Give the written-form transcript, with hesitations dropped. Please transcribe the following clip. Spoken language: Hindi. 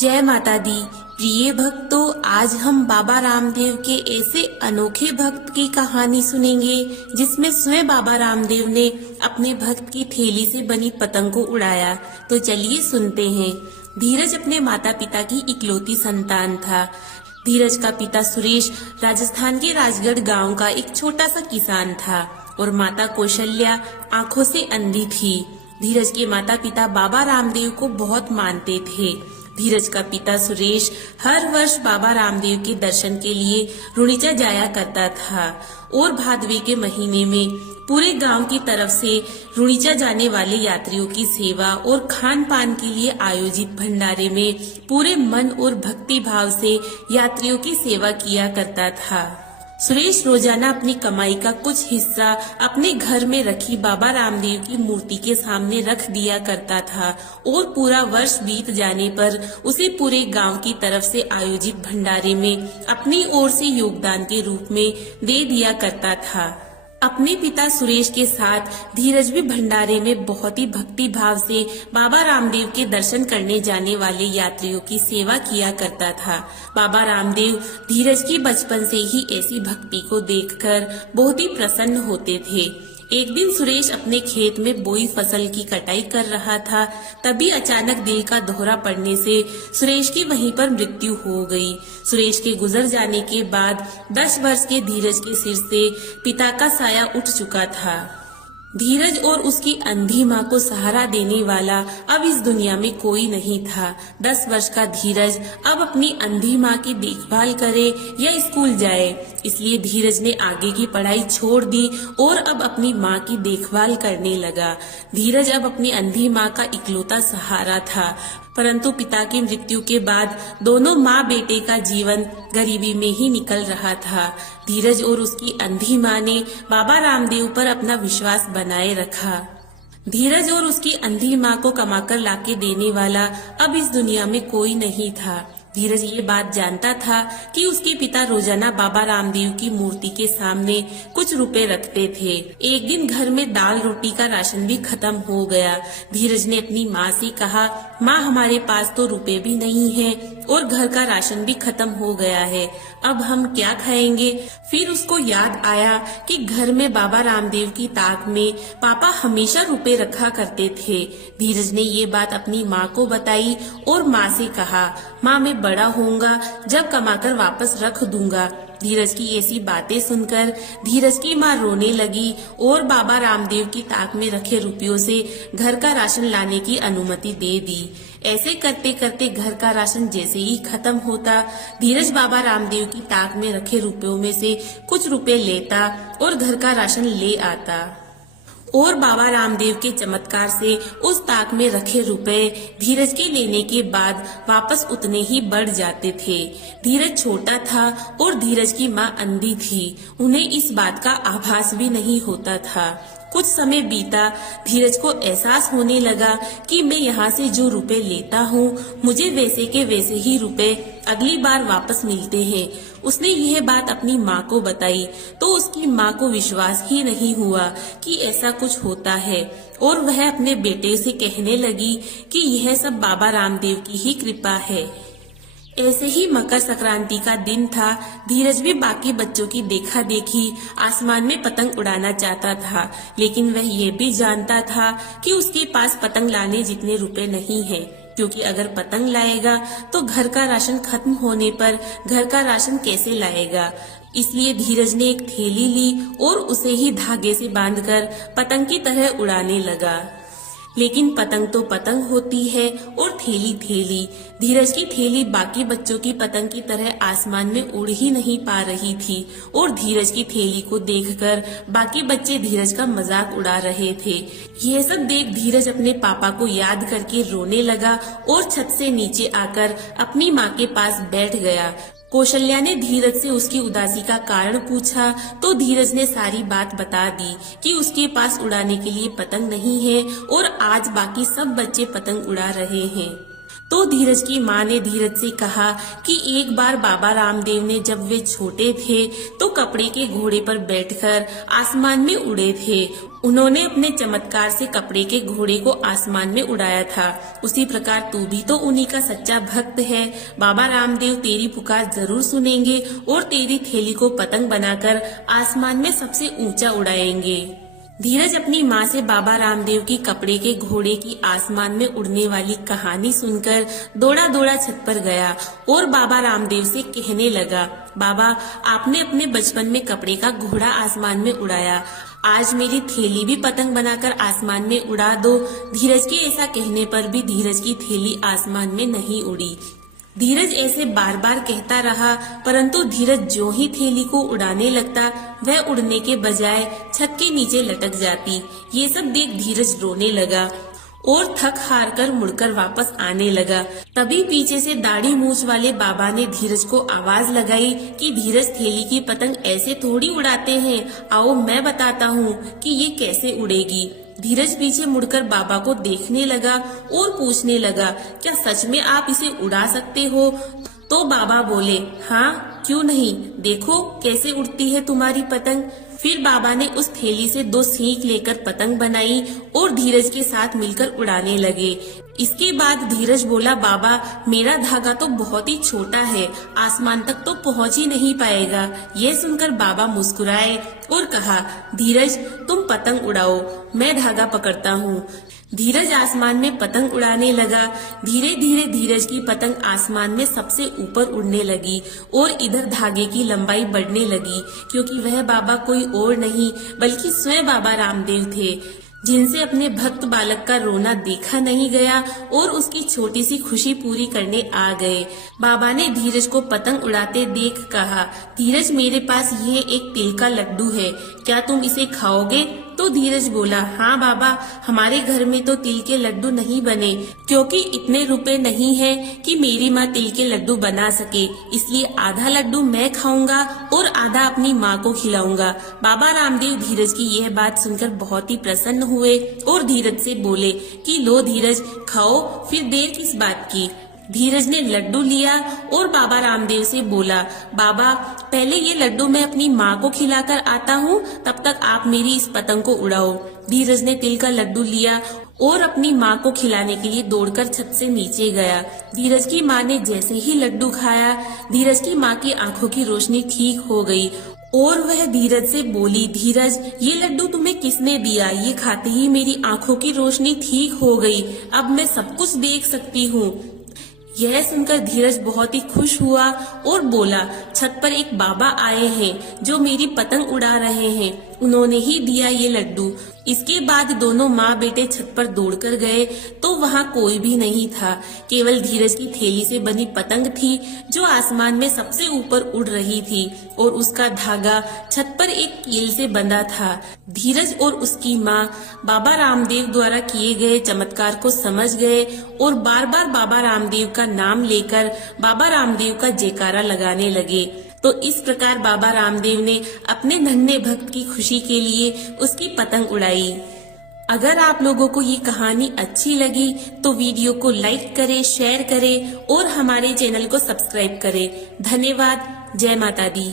जय माता दी। प्रिय भक्तों, आज हम बाबा रामदेव के ऐसे अनोखे भक्त की कहानी सुनेंगे जिसमें स्वयं बाबा रामदेव ने अपने भक्त की थैली से बनी पतंग को उड़ाया। तो चलिए सुनते हैं। धीरज अपने माता पिता की इकलौती संतान था। धीरज का पिता सुरेश राजस्थान के राजगढ़ गांव का एक छोटा सा किसान था और माता कौशल्या आंखों से अंधी थी। धीरज के माता पिता बाबा रामदेव को बहुत मानते थे। धीरज का पिता सुरेश हर वर्ष बाबा रामदेव के दर्शन के लिए रुणीचा जाया करता था और भादवे के महीने में पूरे गांव की तरफ से रुणीचा जाने वाले यात्रियों की सेवा और खान पान के लिए आयोजित भंडारे में पूरे मन और भक्ति भाव से यात्रियों की सेवा किया करता था। सुरेश रोजाना अपनी कमाई का कुछ हिस्सा अपने घर में रखी बाबा रामदेव की मूर्ति के सामने रख दिया करता था और पूरा वर्ष बीत जाने पर उसे पूरे गांव की तरफ से आयोजित भंडारे में अपनी ओर से योगदान के रूप में दे दिया करता था। अपने पिता सुरेश के साथ धीरज भी भंडारे में बहुत ही भक्ति भाव से बाबा रामदेव के दर्शन करने जाने वाले यात्रियों की सेवा किया करता था। बाबा रामदेव धीरज की बचपन से ही ऐसी भक्ति को देखकर बहुत ही प्रसन्न होते थे। एक दिन सुरेश अपने खेत में बोई फसल की कटाई कर रहा था, तभी अचानक दिल का दौरा पड़ने से सुरेश की वहीं पर मृत्यु हो गई। सुरेश के गुजर जाने के बाद 10 वर्ष के धीरज के सिर से पिता का साया उठ चुका था। धीरज और उसकी अंधी माँ को सहारा देने वाला अब इस दुनिया में कोई नहीं था। 10 वर्ष का धीरज अब अपनी अंधी माँ की देखभाल करे या स्कूल जाए, इसलिए धीरज ने आगे की पढ़ाई छोड़ दी और अब अपनी माँ की देखभाल करने लगा। धीरज अब अपनी अंधी माँ का इकलौता सहारा था, परंतु पिता की मृत्यु के बाद दोनों माँ बेटे का जीवन गरीबी में ही निकल रहा था। धीरज और उसकी अंधी माँ ने बाबा रामदेव पर अपना विश्वास बनाए रखा। धीरज और उसकी अंधी माँ को कमाकर लाके देने वाला अब इस दुनिया में कोई नहीं था। धीरज ये बात जानता था कि उसके पिता रोजाना बाबा रामदेव की मूर्ति के सामने कुछ रुपए रखते थे। एक दिन घर में दाल रोटी का राशन भी खत्म हो गया। धीरज ने अपनी माँ से कहा, माँ हमारे पास तो रुपए भी नहीं हैं और घर का राशन भी खत्म हो गया है, अब हम क्या खाएंगे। फिर उसको याद आया कि घर में बाबा रामदेव की ताक में पापा हमेशा रुपए रखा करते थे। धीरज ने ये बात अपनी माँ को बताई और माँ से कहा, माँ मैं बड़ा होऊंगा जब कमाकर वापस रख दूंगा। धीरज की ऐसी बातें सुनकर धीरज की माँ रोने लगी और बाबा रामदेव की ताक में रखे रुपयों से घर का राशन लाने की अनुमति दे दी। ऐसे करते करते घर का राशन जैसे ही खत्म होता, धीरज बाबा रामदेव की ताक में रखे रुपयों में से कुछ रुपए लेता और घर का राशन ले आता और बाबा रामदेव के चमत्कार से उस ताक में रखे रुपए धीरज के लेने के बाद वापस उतने ही बढ़ जाते थे। धीरज छोटा था और धीरज की माँ अंधी थी, उन्हें इस बात का आभास भी नहीं होता था। कुछ समय बीता, धीरज को एहसास होने लगा कि मैं यहाँ से जो रुपए लेता हूँ मुझे वैसे के वैसे ही रुपए अगली बार वापस मिलते हैं। उसने यह बात अपनी माँ को बताई तो उसकी माँ को विश्वास ही नहीं हुआ कि ऐसा कुछ होता है और वह अपने बेटे से कहने लगी कि यह सब बाबा रामदेव की ही कृपा है। ऐसे ही मकर संक्रांति का दिन था। धीरज भी बाकी बच्चों की देखा देखी आसमान में पतंग उड़ाना चाहता था, लेकिन वह ये भी जानता था कि उसके पास पतंग लाने जितने रुपए नहीं हैं, क्योंकि अगर पतंग लाएगा तो घर का राशन खत्म होने पर घर का राशन कैसे लाएगा। इसलिए धीरज ने एक थैली ली और उसे ही धागे से बांधकर पतंग की तरह उड़ाने लगा। लेकिन पतंग तो पतंग होती है और थैली थैली। धीरज की थैली बाकी बच्चों की पतंग की तरह आसमान में उड़ ही नहीं पा रही थी और धीरज की थैली को देखकर बाकी बच्चे धीरज का मजाक उड़ा रहे थे। यह सब देख धीरज अपने पापा को याद करके रोने लगा और छत से नीचे आकर अपनी माँ के पास बैठ गया। कौशल्या ने धीरज से उसकी उदासी का कारण पूछा तो धीरज ने सारी बात बता दी कि उसके पास उड़ाने के लिए पतंग नहीं है और आज बाकी सब बच्चे पतंग उड़ा रहे हैं। तो धीरज की माँ ने धीरज से कहा कि एक बार बाबा रामदेव ने जब वे छोटे थे तो कपड़े के घोड़े पर बैठकर आसमान में उड़े थे। उन्होंने अपने चमत्कार से कपड़े के घोड़े को आसमान में उड़ाया था। उसी प्रकार तू भी तो उन्हीं का सच्चा भक्त है। बाबा रामदेव तेरी पुकार जरूर सुनेंगे और तेरी थैली को पतंग बनाकर आसमान में सबसे ऊंचा उड़ाएंगे। धीरज अपनी माँ से बाबा रामदेव की कपड़े के घोड़े की आसमान में उड़ने वाली कहानी सुनकर दौड़ा दौड़ा छत पर गया और बाबा रामदेव से कहने लगा, बाबा आपने अपने बचपन में कपड़े का घोड़ा आसमान में उड़ाया, आज मेरी थैली भी पतंग बनाकर आसमान में उड़ा दो। धीरज के ऐसा कहने पर भी धीरज की थैली आसमान में नहीं उड़ी। धीरज ऐसे बार बार कहता रहा, परंतु धीरज जो ही थैली को उड़ाने लगता वह उड़ने के बजाय छत के नीचे लटक जाती। ये सब देख धीरज रोने लगा और थक हार कर मुड़कर वापस आने लगा। तभी पीछे से दाढ़ी मूछ वाले बाबा ने धीरज को आवाज लगाई कि धीरज थैली की पतंग ऐसे थोड़ी उड़ाते हैं, आओ मैं बताता हूँ कि ये कैसे उड़ेगी। धीरज पीछे मुड़कर बाबा को देखने लगा और पूछने लगा, क्या सच में आप इसे उड़ा सकते हो? तो बाबा बोले, हाँ क्यों नहीं, देखो कैसे उड़ती है तुम्हारी पतंग। फिर बाबा ने उस थैली से 2 सीख लेकर पतंग बनाई और धीरज के साथ मिलकर उड़ाने लगे। इसके बाद धीरज बोला, बाबा मेरा धागा तो बहुत ही छोटा है, आसमान तक तो पहुंच ही नहीं पाएगा। यह सुनकर बाबा मुस्कुराए और कहा, धीरज तुम पतंग उड़ाओ, मैं धागा पकड़ता हूँ। धीरज आसमान में पतंग उड़ाने लगा। धीरे धीरे धीरज की पतंग आसमान में सबसे ऊपर उड़ने लगी और इधर धागे की लंबाई बढ़ने लगी, क्योंकि वह बाबा कोई और नहीं बल्कि स्वयं बाबा रामदेव थे, जिनसे अपने भक्त बालक का रोना देखा नहीं गया और उसकी छोटी सी खुशी पूरी करने आ गए। बाबा ने धीरज को पतंग उड़ाते देख कहा, धीरज मेरे पास ये एक तिल का लड्डू है, क्या तुम इसे खाओगे? तो धीरज बोला, हाँ बाबा हमारे घर में तो तिल के लड्डू नहीं बने, क्योंकि इतने रुपए नहीं है कि मेरी माँ तिल के लड्डू बना सके, इसलिए आधा लड्डू मैं खाऊंगा और आधा अपनी माँ को खिलाऊंगा। बाबा रामदेव धीरज की यह बात सुनकर बहुत ही प्रसन्न हुए और धीरज से बोले कि लो धीरज खाओ, फिर देर किस बात की। धीरज ने लड्डू लिया और बाबा रामदेव से बोला, बाबा पहले ये लड्डू मैं अपनी माँ को खिलाकर आता हूँ, तब तक आप मेरी इस पतंग को उड़ाओ। धीरज ने तिल का लड्डू लिया और अपनी माँ को खिलाने के लिए दौड़कर छत से नीचे गया। धीरज की माँ ने जैसे ही लड्डू खाया, धीरज की माँ की आंखों की रोशनी ठीक हो गई और वह धीरज से बोली, धीरज ये लड्डू तुम्हें किसने दिया? ये खाते ही मेरी आंखों की रोशनी ठीक हो गई, अब मैं सब कुछ देख सकती हूँ। यह सुनकर धीरज बहुत ही खुश हुआ और बोला, छत पर एक बाबा आए हैं जो मेरी पतंग उड़ा रहे हैं, उन्होंने ही दिया ये लड्डू। इसके बाद दोनों माँ बेटे छत पर दौड़कर गए तो वहाँ कोई भी नहीं था, केवल धीरज की थैली से बनी पतंग थी जो आसमान में सबसे ऊपर उड़ रही थी और उसका धागा छत पर एक कील से बंधा था। धीरज और उसकी माँ बाबा रामदेव द्वारा किए गए चमत्कार को समझ गए और बार बार बाबा रामदेव का नाम लेकर बाबा रामदेव का जयकारा लगाने लगे। तो इस प्रकार बाबा रामदेव ने अपने नन्हे भक्त की खुशी के लिए उसकी पतंग उड़ाई। अगर आप लोगों को ये कहानी अच्छी लगी तो वीडियो को लाइक करें, शेयर करें और हमारे चैनल को सब्सक्राइब करें। धन्यवाद। जय माता दी।